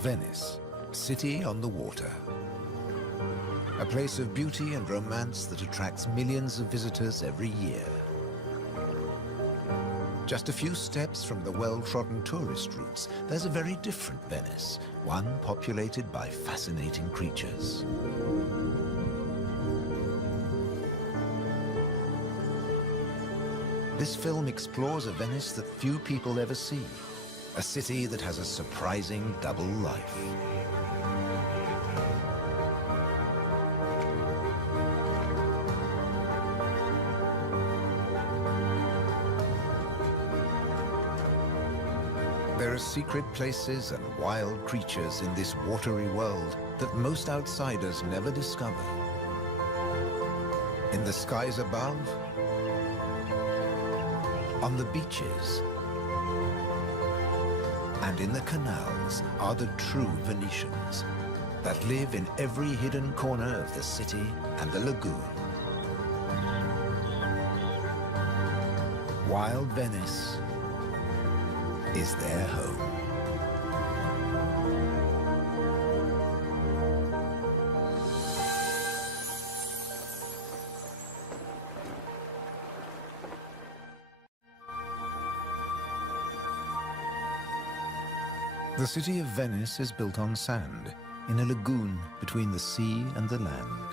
Venice, city on the water. A place of beauty and romance that attracts millions of visitors every year. Just a few steps from the well-trodden tourist routes, there's a very different Venice, one populated by fascinating creatures. This film explores a Venice that few people ever see, a city that has a surprising double life. There are secret places and wild creatures in this watery world that most outsiders never discover. In the skies above, on the beaches, and in the canals are the true Venetians that live in every hidden corner of the city and the lagoon. Wild Venice is their home. The city of Venice is built on sand, in a lagoon between the sea and the land.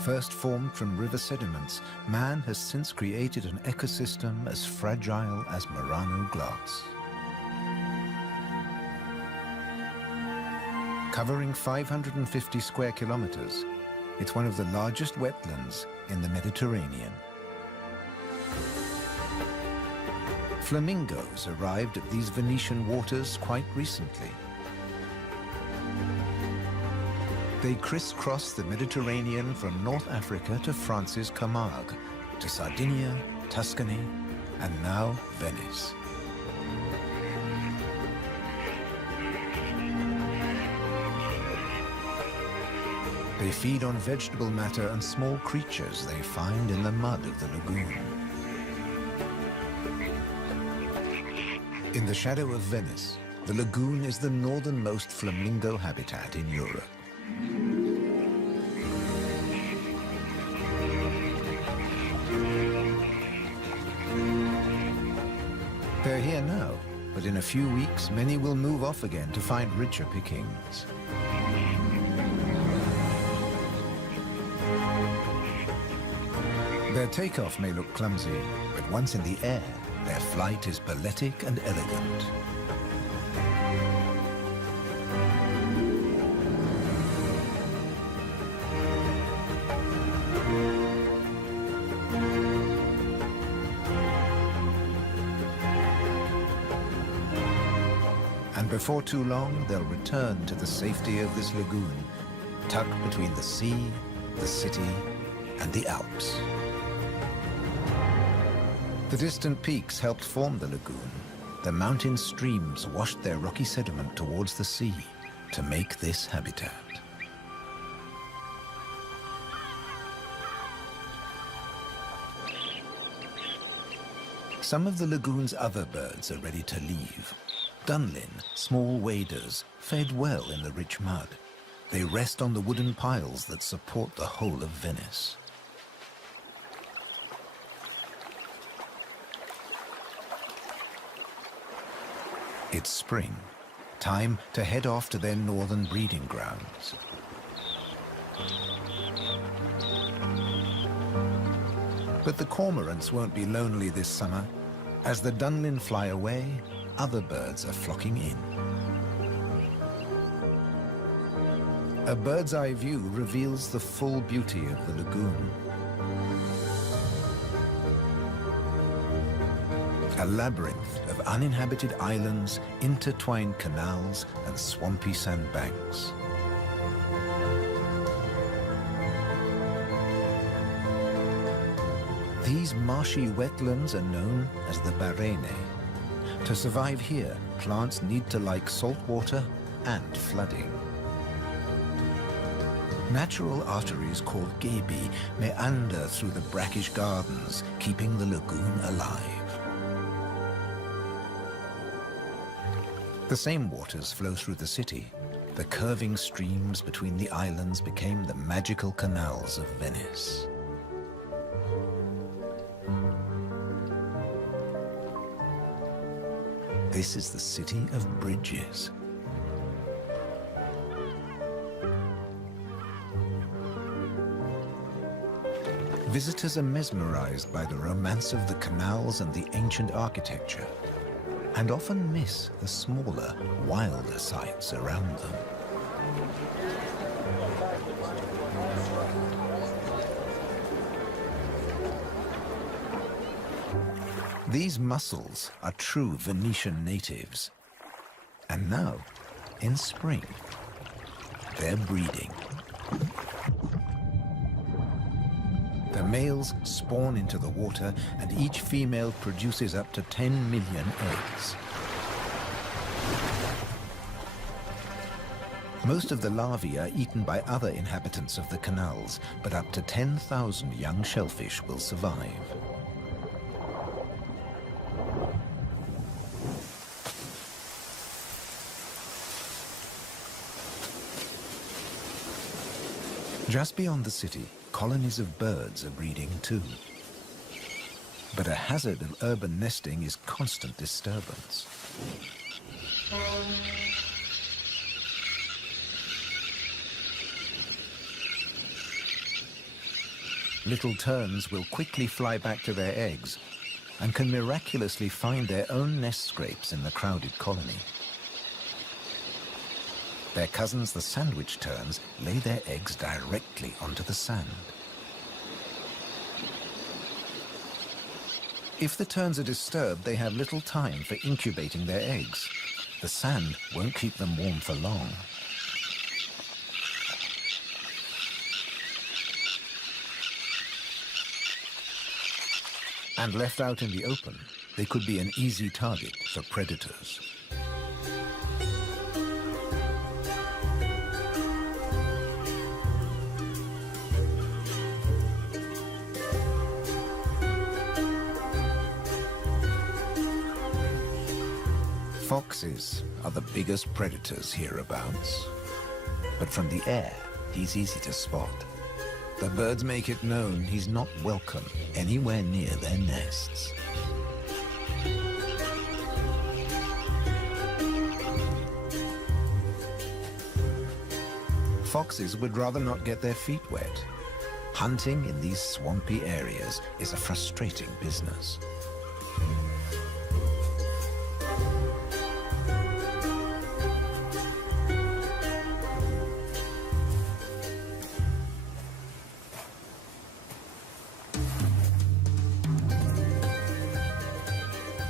First formed from river sediments, man has since created an ecosystem as fragile as Murano glass. Covering 550 square kilometers, it's one of the largest wetlands in the Mediterranean. Flamingos arrived at these Venetian waters quite recently. They crisscross the Mediterranean from North Africa to France's Camargue, to Sardinia, Tuscany, and now Venice. They feed on vegetable matter and small creatures they find in the mud of the lagoon. In the shadow of Venice, the lagoon is the northernmost flamingo habitat in Europe. They're here now, but in a few weeks, many will move off again to find richer pickings. Their takeoff may look clumsy, but once in the air, their flight is balletic and elegant. And before too long, they'll return to the safety of this lagoon, tucked between the sea, the city, and the Alps. The distant peaks helped form the lagoon. The mountain streams washed their rocky sediment towards the sea to make this habitat. Some of the lagoon's other birds are ready to leave. Dunlin, small waders, fed well in the rich mud. They rest on the wooden piles that support the whole of Venice. It's spring, time to head off to their northern breeding grounds. But the cormorants won't be lonely this summer. As the Dunlin fly away, other birds are flocking in. A bird's eye view reveals the full beauty of the lagoon. A labyrinth of uninhabited islands, intertwined canals, and swampy sandbanks. These marshy wetlands are known as the Barene. To survive here, plants need to like salt water and flooding. Natural arteries called gabi meander through the brackish gardens, keeping the lagoon alive. The same waters flow through the city. The curving streams between the islands became the magical canals of Venice. This is the city of bridges. Visitors are mesmerized by the romance of the canals and the ancient architecture, and often miss the smaller, wilder sights around them. These mussels are true Venetian natives. And now, in spring, they're breeding. The males spawn into the water, and each female produces up to 10 million eggs. Most of the larvae are eaten by other inhabitants of the canals, but up to 10,000 young shellfish will survive. Just beyond the city, colonies of birds are breeding too. But a hazard of urban nesting is constant disturbance. Little terns will quickly fly back to their eggs and can miraculously find their own nest scrapes in the crowded colony. Their cousins, the sandwich terns, lay their eggs directly onto the sand. If the terns are disturbed, they have little time for incubating their eggs. The sand won't keep them warm for long. And left out in the open, they could be an easy target for predators. Foxes are the biggest predators hereabouts. But from the air, he's easy to spot. The birds make it known he's not welcome anywhere near their nests. Foxes would rather not get their feet wet. Hunting in these swampy areas is a frustrating business.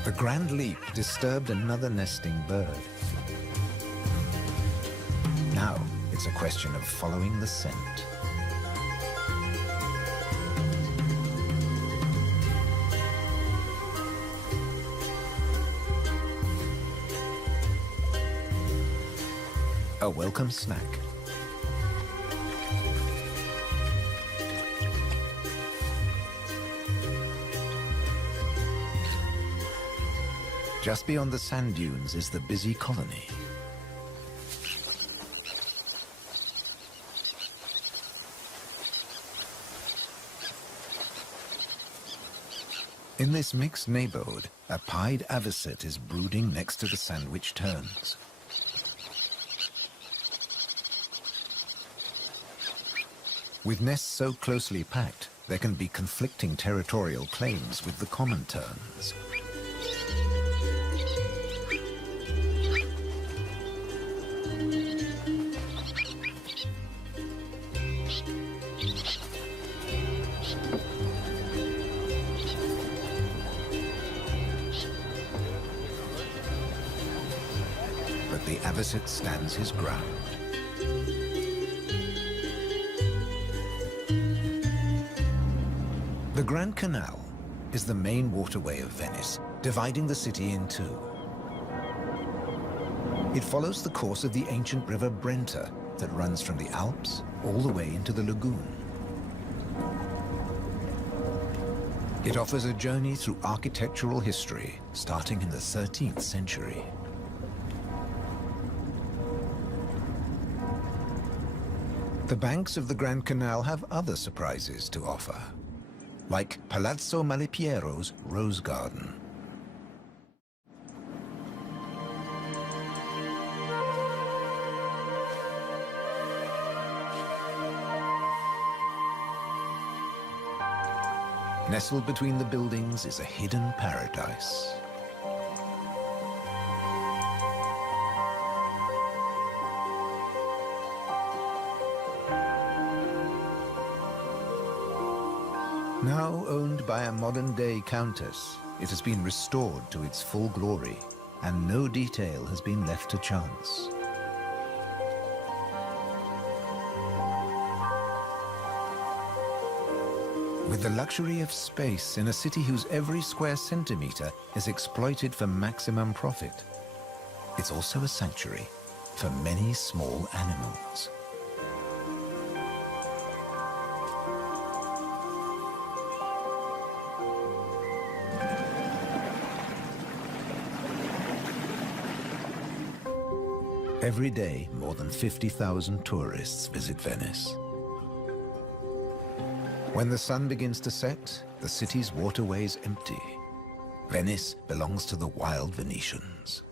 The grand leap disturbed another nesting bird. Now it's a question of following the scent. A welcome snack. Just beyond the sand dunes is the busy colony. In this mixed neighborhood, a pied avocet is brooding next to the sandwich terns. With nests so closely packed, there can be conflicting territorial claims with the common terns. But the avocet stands his ground. The Grand Canal is the main waterway of Venice, dividing the city in two. It follows the course of the ancient river Brenta that runs from the Alps all the way into the lagoon. It offers a journey through architectural history starting in the 13th century. The banks of the Grand Canal have other surprises to offer, like Palazzo Malipiero's Rose Garden. Nestled between the buildings is a hidden paradise. Now owned by a modern-day countess, it has been restored to its full glory, and no detail has been left to chance. With the luxury of space in a city whose every square centimeter is exploited for maximum profit, it's also a sanctuary for many small animals. Every day, more than 50,000 tourists visit Venice. When the sun begins to set, the city's waterways empty. Venice belongs to the wild Venetians.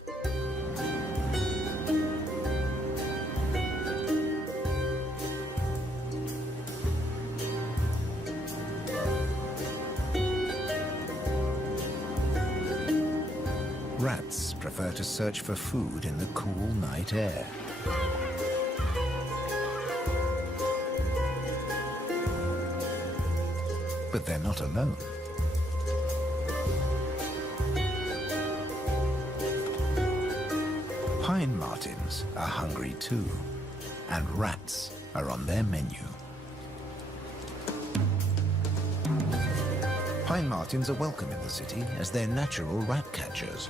Rats prefer to search for food in the cool night air. But they're not alone. Pine martins are hungry too, and rats are on their menu. Pine martins are welcome in the city as they're natural rat catchers.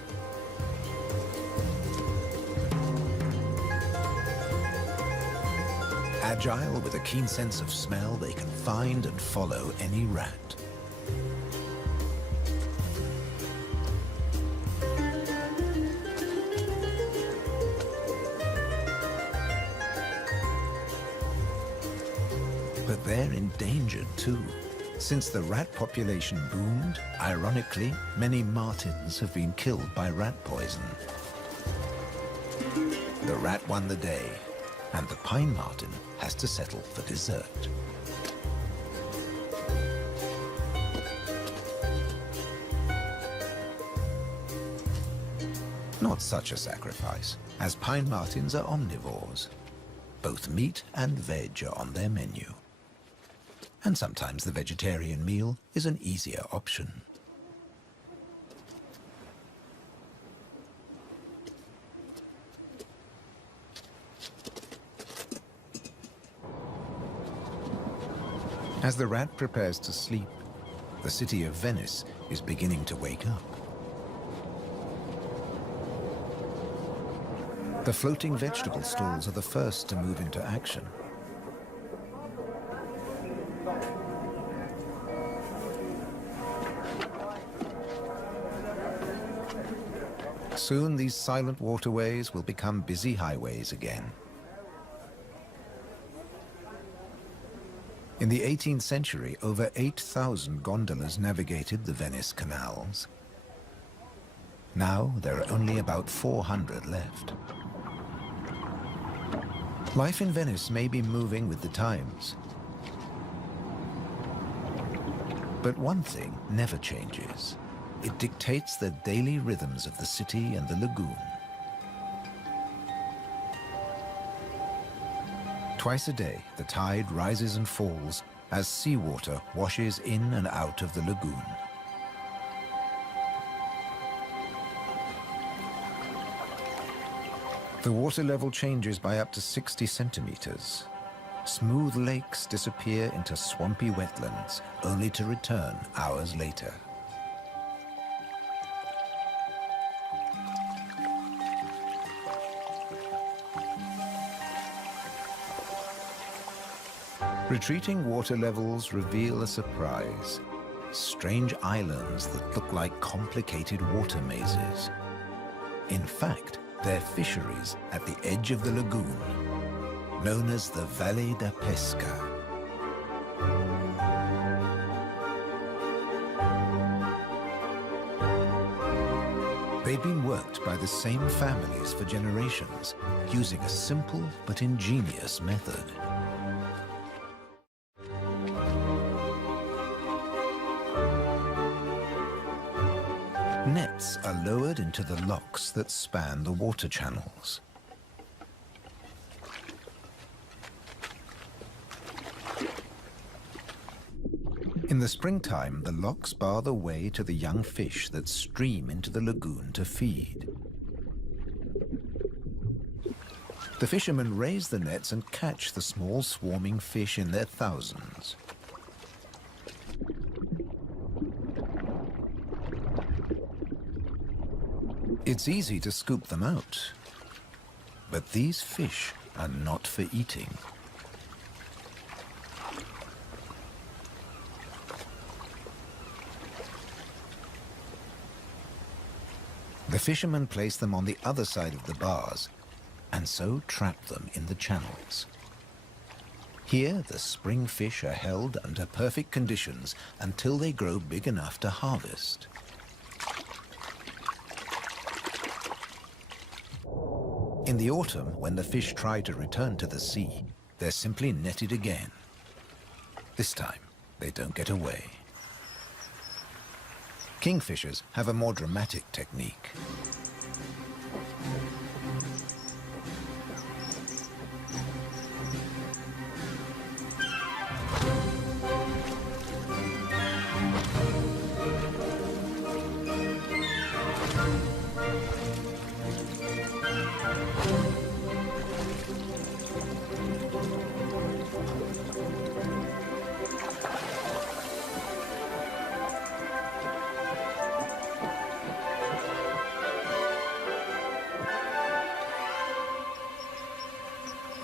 Agile, with a keen sense of smell, they can find and follow any rat. But they're endangered too. Since the rat population boomed, ironically, many martins have been killed by rat poison. The rat won the day, and the pine marten has to settle for dessert. Not such a sacrifice, as pine martens are omnivores. Both meat and veg are on their menu. And sometimes the vegetarian meal is an easier option. As the rat prepares to sleep, the city of Venice is beginning to wake up. The floating vegetable stalls are the first to move into action. Soon these silent waterways will become busy highways again. In the 18th century, over 8,000 gondolas navigated the Venice canals. Now there are only about 400 left. Life in Venice may be moving with the times. But one thing never changes. It dictates the daily rhythms of the city and the lagoon. Twice a day, the tide rises and falls as seawater washes in and out of the lagoon. The water level changes by up to 60 centimeters. Smooth lakes disappear into swampy wetlands, only to return hours later. Retreating water levels reveal a surprise. Strange islands that look like complicated water mazes. In fact, they're fisheries at the edge of the lagoon. known as the Valle da Pesca. They've been worked by the same families for generations, using a simple but ingenious method. Nets are lowered into the locks that span the water channels. In the springtime, the locks bar the way to the young fish that stream into the lagoon to feed. The fishermen raise the nets and catch the small swarming fish in their thousands. It's easy to scoop them out, but these fish are not for eating. The fishermen place them on the other side of the bars and so trap them in the channels. Here, the spring fish are held under perfect conditions until they grow big enough to harvest. In the autumn, when the fish try to return to the sea, they're simply netted again. This time, they don't get away. Kingfishers have a more dramatic technique.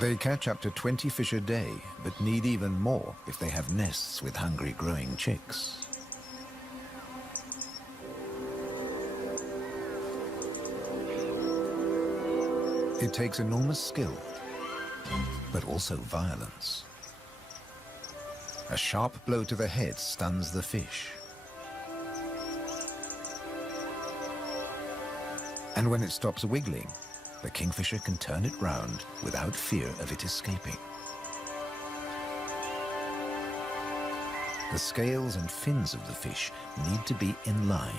They catch up to 20 fish a day, but need even more if they have nests with hungry growing chicks. It takes enormous skill, but also violence. A sharp blow to the head stuns the fish. And when it stops wiggling, the kingfisher can turn it round without fear of it escaping. The scales and fins of the fish need to be in line.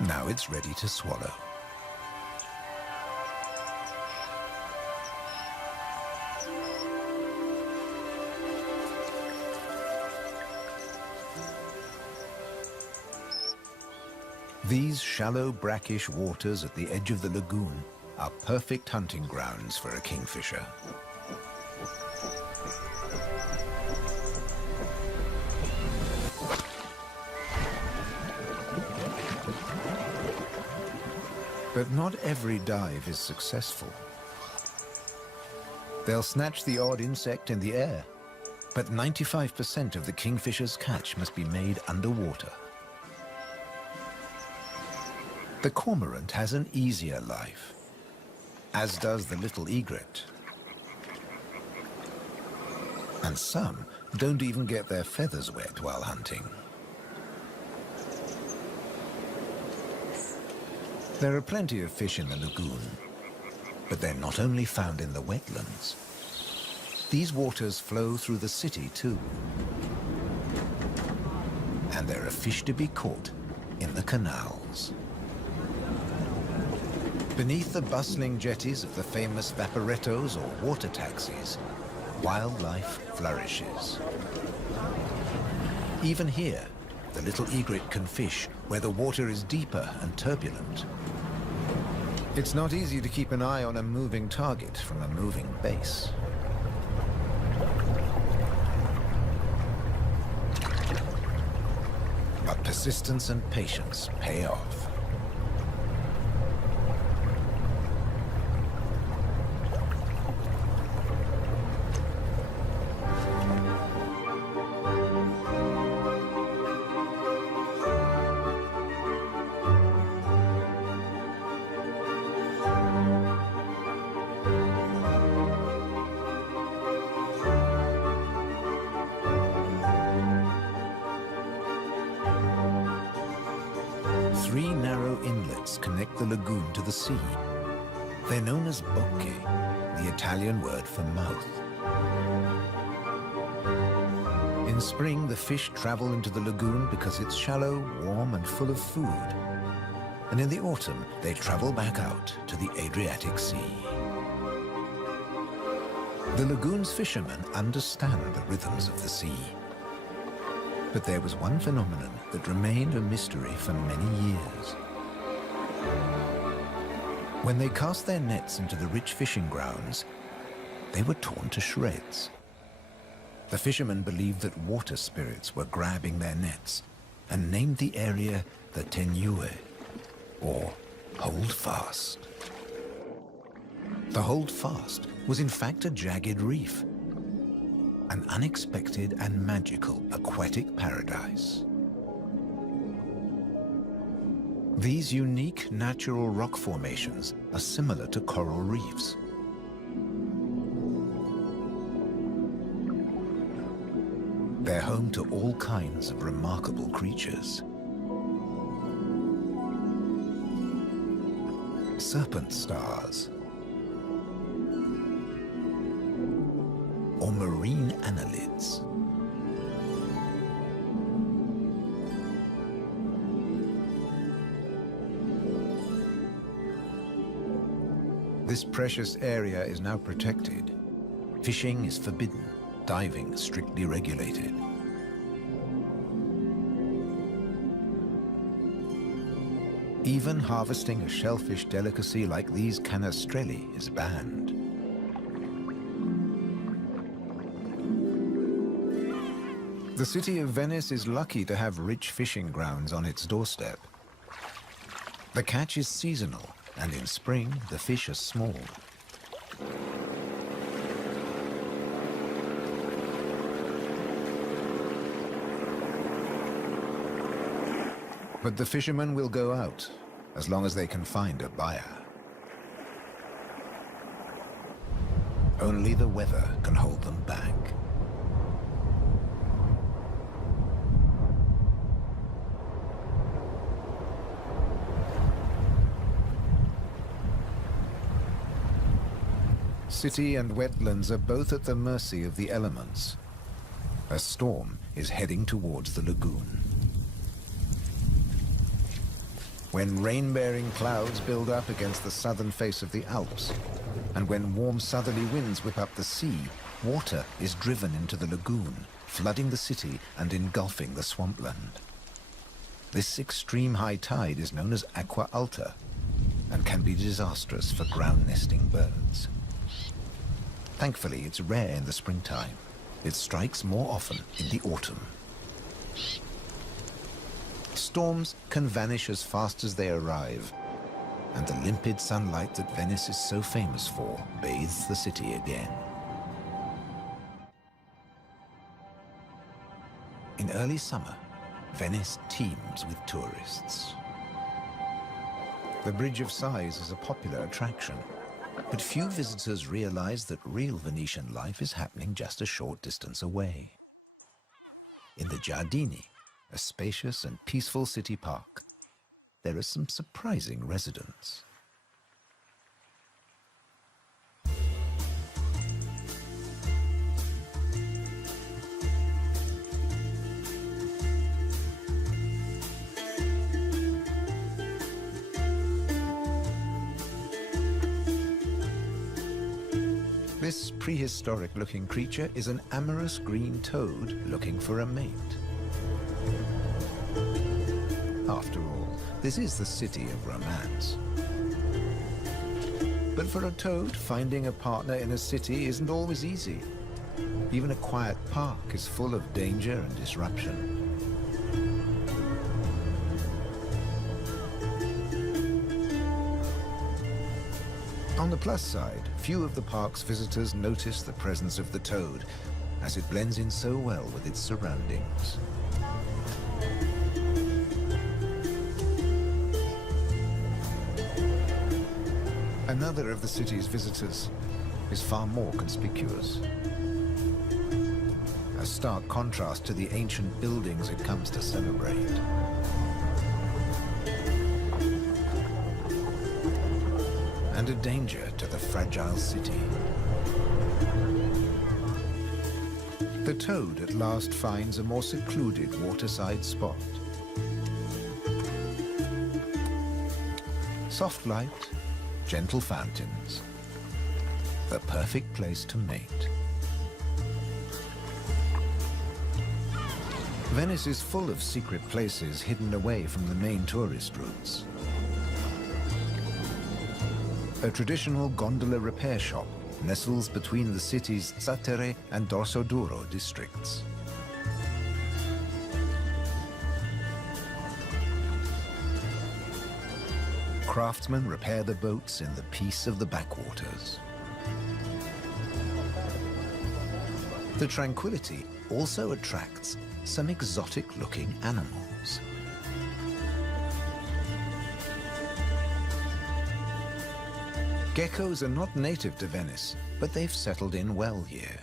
Now it's ready to swallow. These shallow, brackish waters at the edge of the lagoon are perfect hunting grounds for a kingfisher. But not every dive is successful. They'll snatch the odd insect in the air, but 95% of the kingfisher's catch must be made underwater. The cormorant has an easier life, as does the little egret. And some don't even get their feathers wet while hunting. There are plenty of fish in the lagoon, but they're not only found in the wetlands. These waters flow through the city too. And there are fish to be caught in the canals. Beneath the bustling jetties of the famous vaporettos or water taxis, wildlife flourishes. Even here, the little egret can fish where the water is deeper and turbulent. It's not easy to keep an eye on a moving target from a moving base. But persistence and patience pay off. lips connect the lagoon to the sea. They're known as bocche, the Italian word for mouth. In spring, the fish travel into the lagoon because it's shallow, warm, and full of food. And in the autumn, they travel back out to the Adriatic Sea. The lagoon's fishermen understand the rhythms of the sea. But there was one phenomenon that remained a mystery for many years. When they cast their nets into the rich fishing grounds, they were torn to shreds. The fishermen believed that water spirits were grabbing their nets and named the area the Tenue, or Hold Fast. The Hold Fast was in fact a jagged reef, an unexpected and magical aquatic paradise. These unique natural rock formations are similar to coral reefs. They're home to all kinds of remarkable creatures. Serpent stars, or marine annelids. This precious area is now protected. Fishing is forbidden, diving strictly regulated. Even harvesting a shellfish delicacy like these canestrelli is banned. The city of Venice is lucky to have rich fishing grounds on its doorstep. The catch is seasonal, and in spring, the fish are small. But the fishermen will go out, as long as they can find a buyer. Only the weather can hold them back. City and wetlands are both at the mercy of the elements. A storm is heading towards the lagoon. When rain-bearing clouds build up against the southern face of the Alps, and when warm southerly winds whip up the sea, water is driven into the lagoon, flooding the city and engulfing the swampland. This extreme high tide is known as aqua alta and can be disastrous for ground-nesting birds. Thankfully, it's rare in the springtime. It strikes more often in the autumn. Storms can vanish as fast as they arrive, and the limpid sunlight that Venice is so famous for bathes the city again. In early summer, Venice teems with tourists. The Bridge of Sighs is a popular attraction, but few visitors realize that real Venetian life is happening just a short distance away. In the Giardini, a spacious and peaceful city park, there are some surprising residents. This prehistoric-looking creature is an amorous green toad looking for a mate. After all, this is the city of romance. But for a toad, finding a partner in a city isn't always easy. Even a quiet park is full of danger and disruption. On the plus side, few of the park's visitors notice the presence of the toad, as it blends in so well with its surroundings. Another of the city's visitors is far more conspicuous. A stark contrast to the ancient buildings it comes to celebrate. and a danger to the fragile city. The toad at last finds a more secluded waterside spot. Soft light, gentle fountains, the perfect place to mate. Venice is full of secret places hidden away from the main tourist routes. A traditional gondola repair shop nestles between the city's Zattere and Dorsoduro districts. Craftsmen repair the boats in the peace of the backwaters. The tranquility also attracts some exotic-looking animals. Geckos are not native to Venice, but they've settled in well here.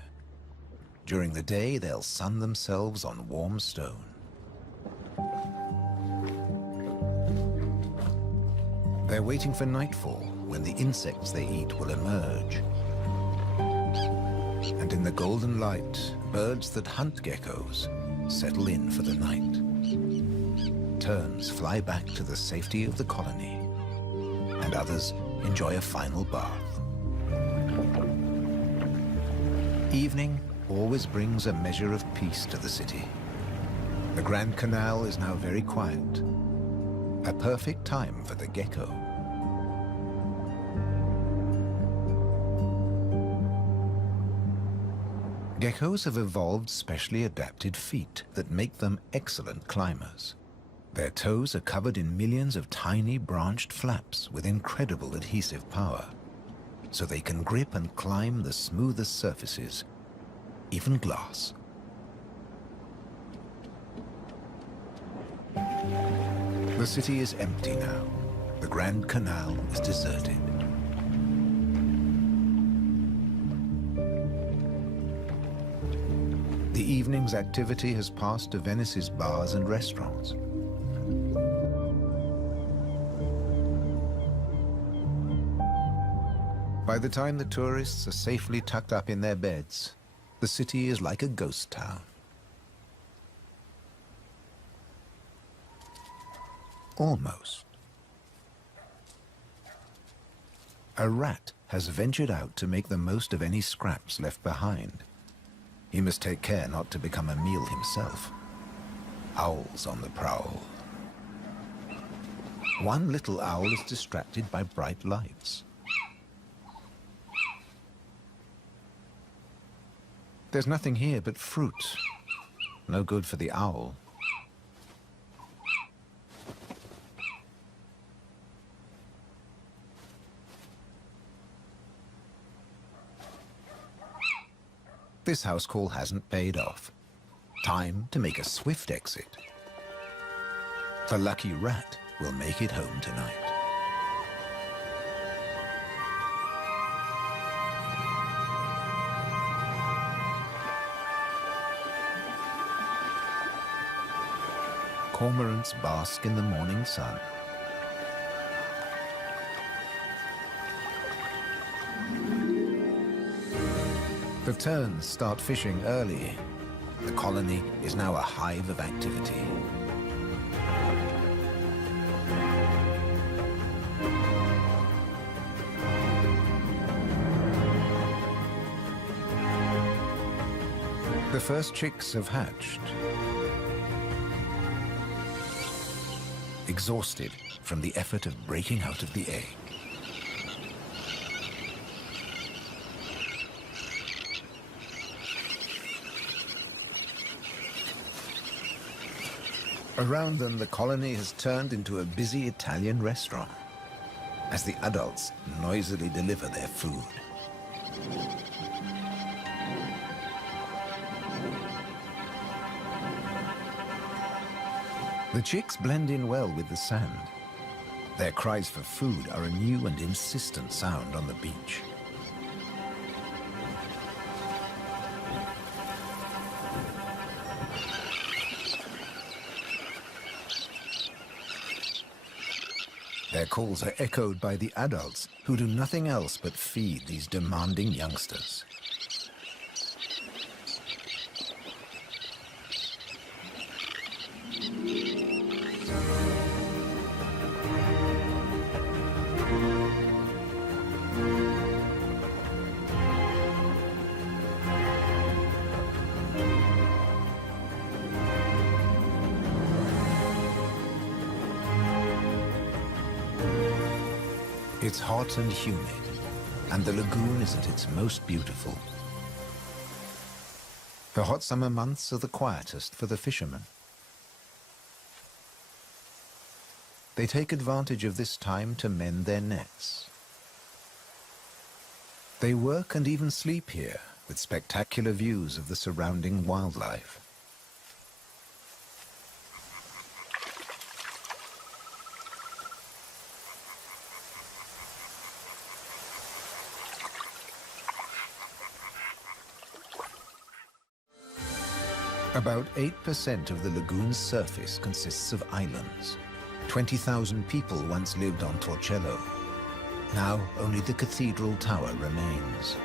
During the day, they'll sun themselves on warm stone. They're waiting for nightfall, when the insects they eat will emerge. And in the golden light, birds that hunt geckos settle in for the night. Terns fly back to the safety of the colony, and others enjoy a final bath. Evening always brings a measure of peace to the city. The Grand Canal is now very quiet, a perfect time for the gecko. Geckos have evolved specially adapted feet that make them excellent climbers. Their toes are covered in millions of tiny branched flaps with incredible adhesive power, so they can grip and climb the smoothest surfaces, even glass. The city is empty now. The Grand Canal is deserted. The evening's activity has passed to Venice's bars and restaurants. By the time the tourists are safely tucked up in their beds, the city is like a ghost town. Almost. A rat has ventured out to make the most of any scraps left behind. He must take care not to become a meal himself. Owls on the prowl. One little owl is distracted by bright lights. There's nothing here but fruit. No good for the owl. This house call hasn't paid off. Time to make a swift exit. The lucky rat will make it home tonight. Cormorants bask in the morning sun. The terns start fishing early. The colony is now a hive of activity. The first chicks have hatched. Exhausted from the effort of breaking out of the egg. Around them, the colony has turned into a busy Italian restaurant as the adults noisily deliver their food. The chicks blend in well with the sand. Their cries for food are a new and insistent sound on the beach. Their Their calls are echoed by the adults who do nothing else but feed these demanding youngsters. It's hot and humid, and the lagoon is at its most beautiful. The hot summer months are the quietest for the fishermen. They take advantage of this time to mend their nets. They work and even sleep here, with spectacular views of the surrounding wildlife. About 8% of the lagoon's surface consists of islands. 20,000 people once lived on Torcello. Now only the cathedral tower remains.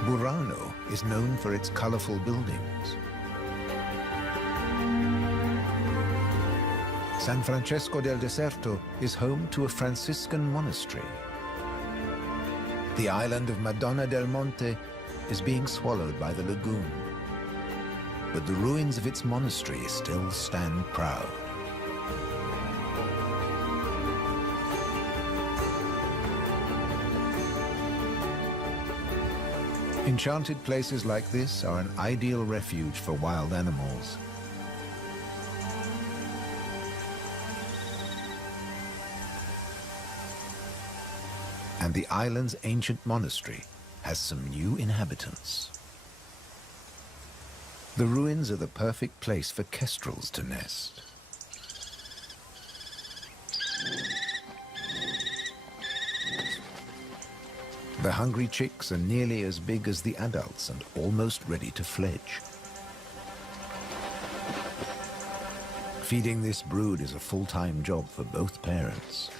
Burano is known for its colorful buildings. San Francesco del Deserto is home to a Franciscan monastery. The island of Madonna del Monte is being swallowed by the lagoon, but the ruins of its monastery still stand proud. Enchanted places like this are an ideal refuge for wild animals. And the island's ancient monastery has some new inhabitants. The ruins are the perfect place for kestrels to nest. The hungry chicks are nearly as big as the adults and almost ready to fledge. Feeding this brood is a full-time job for both parents.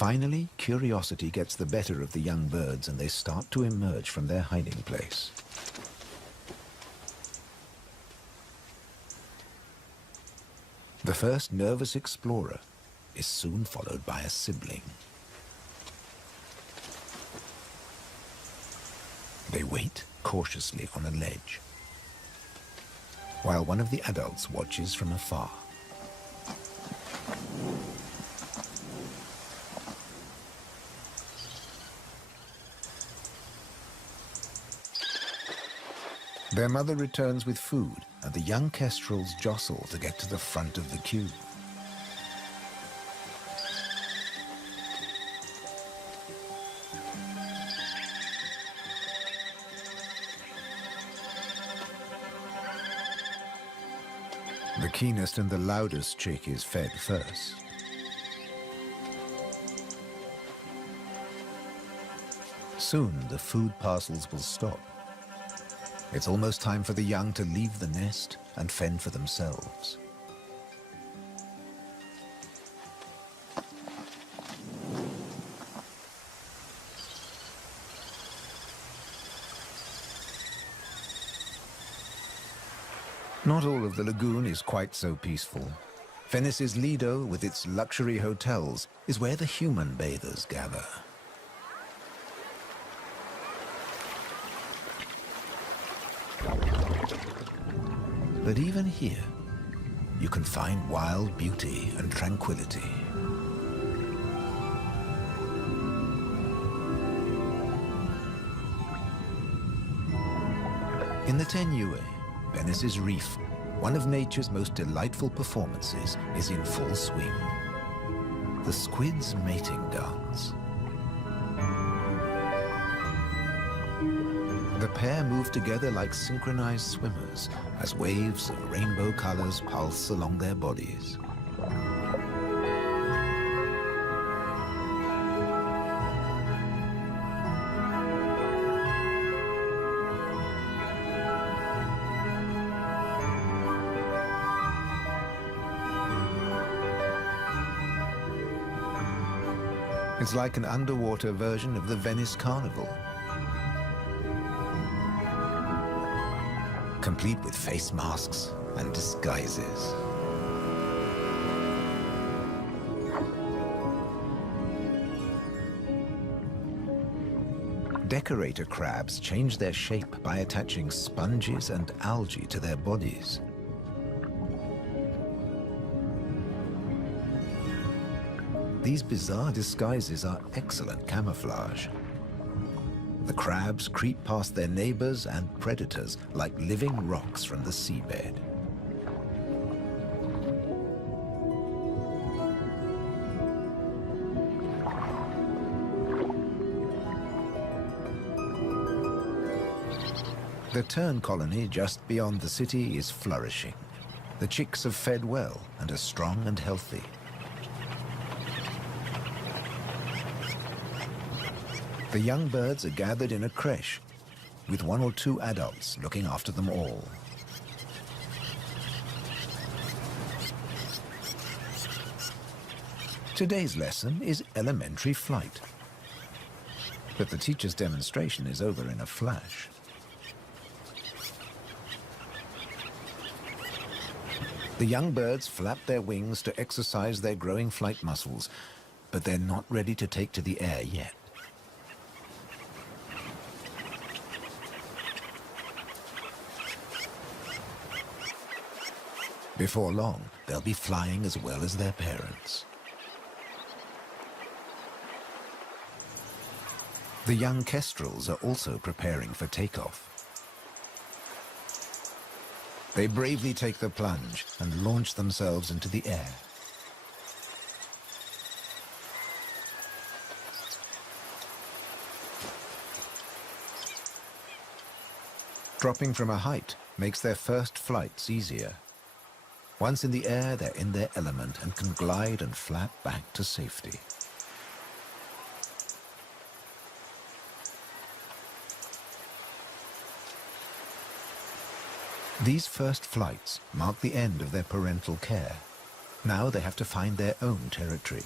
Finally, curiosity gets the better of the young birds and they start to emerge from their hiding place. The first nervous explorer is soon followed by a sibling. They wait cautiously on a ledge, while one of the adults watches from afar. Their mother returns with food, and the young kestrels jostle to get to the front of the queue. The keenest and the loudest chick is fed first. Soon the food parcels will stop. It's almost time for the young to leave the nest and fend for themselves. Not all of the lagoon is quite so peaceful. Venice's Lido, with its luxury hotels, is where the human bathers gather. But even here, you can find wild beauty and tranquility. In the Tenue, Venice's reef, one of nature's most delightful performances is in full swing. The squid's mating dance. The pair move together like synchronized swimmers as waves of rainbow colors pulse along their bodies. It's like an underwater version of the Venice Carnival, complete with face masks and disguises. Decorator crabs change their shape by attaching sponges and algae to their bodies. These bizarre disguises are excellent camouflage. The crabs creep past their neighbors and predators like living rocks from the seabed. The tern colony just beyond the city is flourishing. The chicks have fed well and are strong and healthy. The young birds are gathered in a creche, with 1 or 2 adults looking after them all. Today's lesson is elementary flight, but the teacher's demonstration is over in a flash. The young birds flap their wings to exercise their growing flight muscles, but they're not ready to take to the air yet. Before long, they'll be flying as well as their parents. The young kestrels are also preparing for takeoff. They bravely take the plunge and launch themselves into the air. Dropping from a height makes their first flights easier. Once in the air, they're in their element and can glide and flap back to safety. These first flights mark the end of their parental care. Now they have to find their own territory.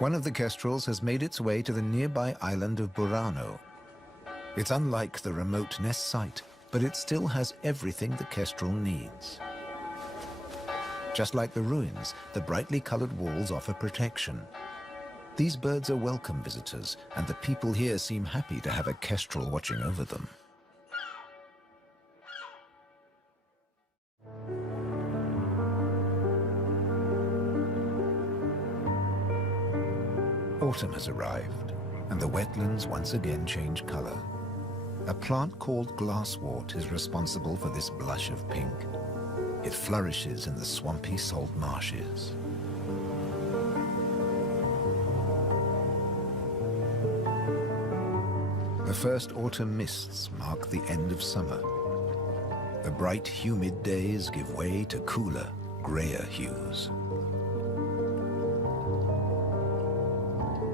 One of the kestrels has made its way to the nearby island of Burano. It's unlike the remote nest site, but it still has everything the kestrel needs. Just like the ruins, the brightly colored walls offer protection. These birds are welcome visitors, and the people here seem happy to have a kestrel watching over them. Autumn has arrived, and the wetlands once again change color. A plant called glasswort is responsible for this blush of pink. It flourishes in the swampy salt marshes. The first autumn mists mark the end of summer. The bright, humid days give way to cooler, grayer hues.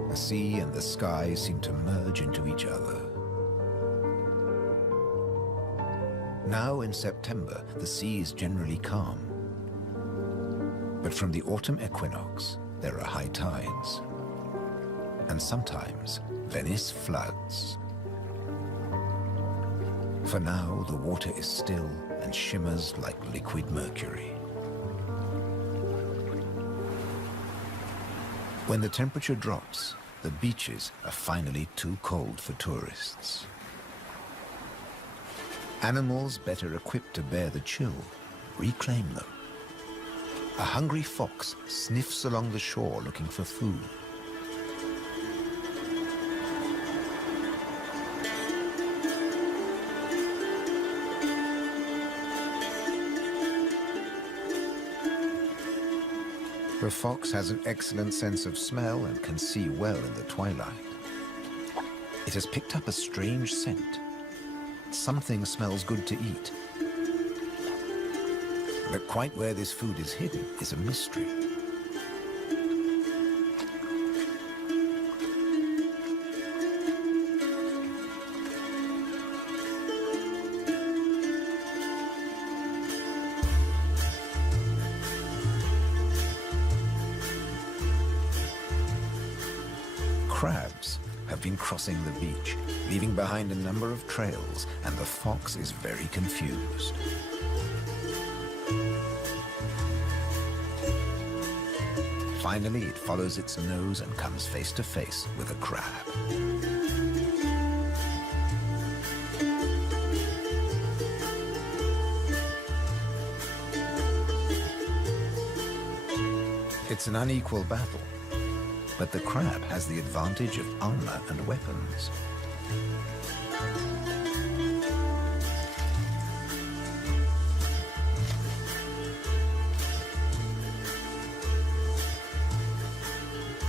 The sea and the sky seem to merge into each other. Now in September, the sea is generally calm. But from the autumn equinox, there are high tides. And sometimes, Venice floods. For now, the water is still and shimmers like liquid mercury. When the temperature drops, the beaches are finally too cold for tourists. Animals better equipped to bear the chill reclaim them. A hungry fox sniffs along the shore looking for food. The fox has an excellent sense of smell and can see well in the twilight. It has picked up a strange scent. Something smells good to eat. But quite where this food is hidden is a mystery. Crabs have been crossing the beach, leaving behind a number of trails, and the fox is very confused. Finally, it follows its nose and comes face to face with a crab. It's an unequal battle, but the crab has the advantage of armor and weapons.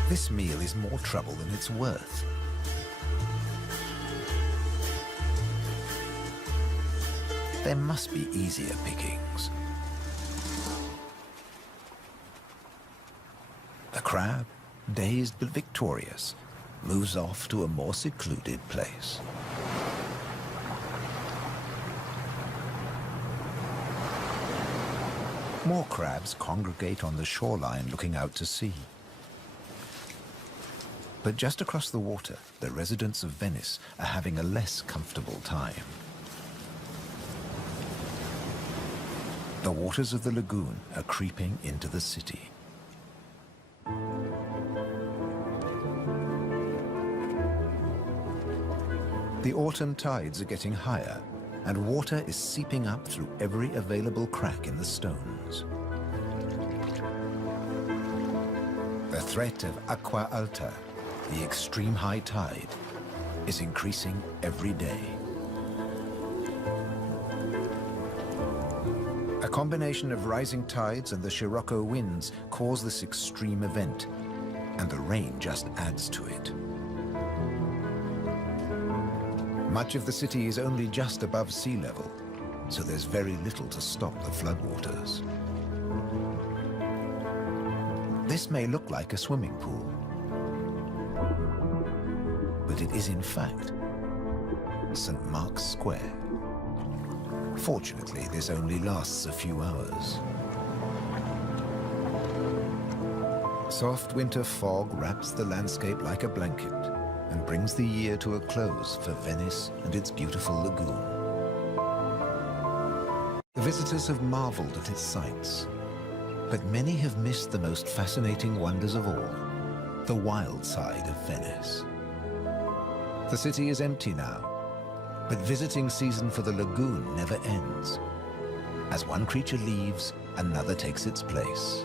This meal is more trouble than it's worth. There must be easier pickings. The crab, dazed but victorious, moves off to a more secluded place. More crabs congregate on the shoreline looking out to sea. But just across the water, the residents of Venice are having a less comfortable time. The waters of the lagoon are creeping into the city. The autumn tides are getting higher, and water is seeping up through every available crack in the stones. The threat of acqua alta, the extreme high tide, is increasing every day. A combination of rising tides and the Scirocco winds cause this extreme event, and the rain just adds to it. Much of the city is only just above sea level, so there's very little to stop the floodwaters. This may look like a swimming pool, but it is in fact St. Mark's Square. Fortunately, this only lasts a few hours. Soft winter fog wraps the landscape like a blanket and brings the year to a close for Venice and its beautiful lagoon. The visitors have marveled at its sights, but many have missed the most fascinating wonders of all, the wild side of Venice. The city is empty now, but visiting season for the lagoon never ends. As one creature leaves, another takes its place.